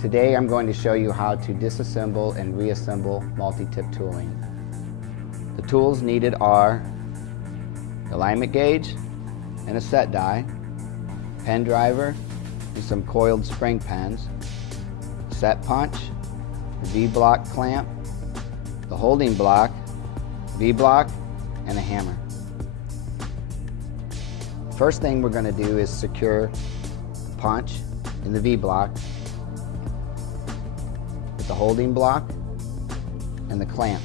Today I'm going to show you how to disassemble and reassemble multi-tip tooling. The tools needed are the alignment gauge and a set die, pen driver and some coiled spring pens, set punch, the V-block clamp, the holding block, V-block, and a hammer. First thing we're going to do is secure the punch in the V-block with the holding block and the clamp.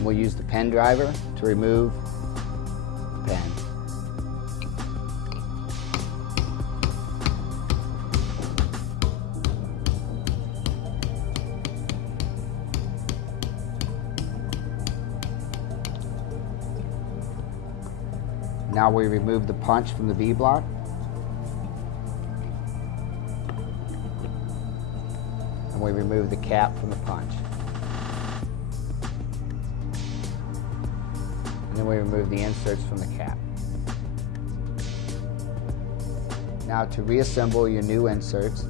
We'll use the pen driver to remove the pen. Now we remove the punch from the V-block. And we remove the cap from the punch. And then we remove the inserts from the cap. Now to reassemble your new inserts,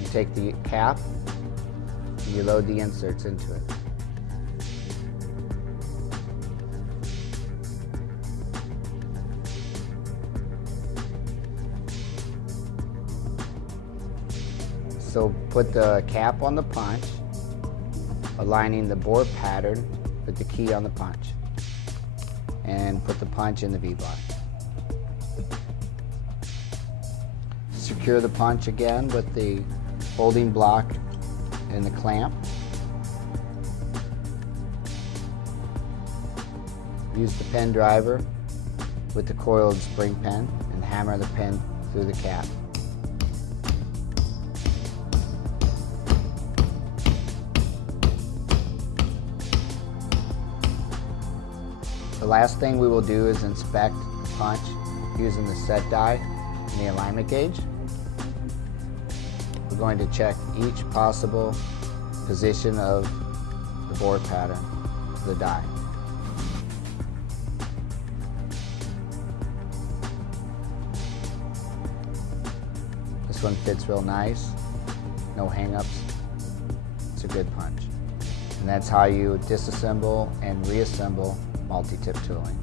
you take the cap and you load the inserts into it. So put the cap on the punch, aligning the bore pattern with the key on the punch, and put the punch in the V-block. Secure the punch again with the holding block and the clamp. Use the pen driver with the coiled spring pen and hammer the pen through the cap. The last thing we will do is inspect the punch using the set die and the alignment gauge. We're going to check each possible position of the bore pattern of the die. This one fits real nice, no hang-ups. It's a good punch. And that's how you disassemble and reassemble multi-tip tooling.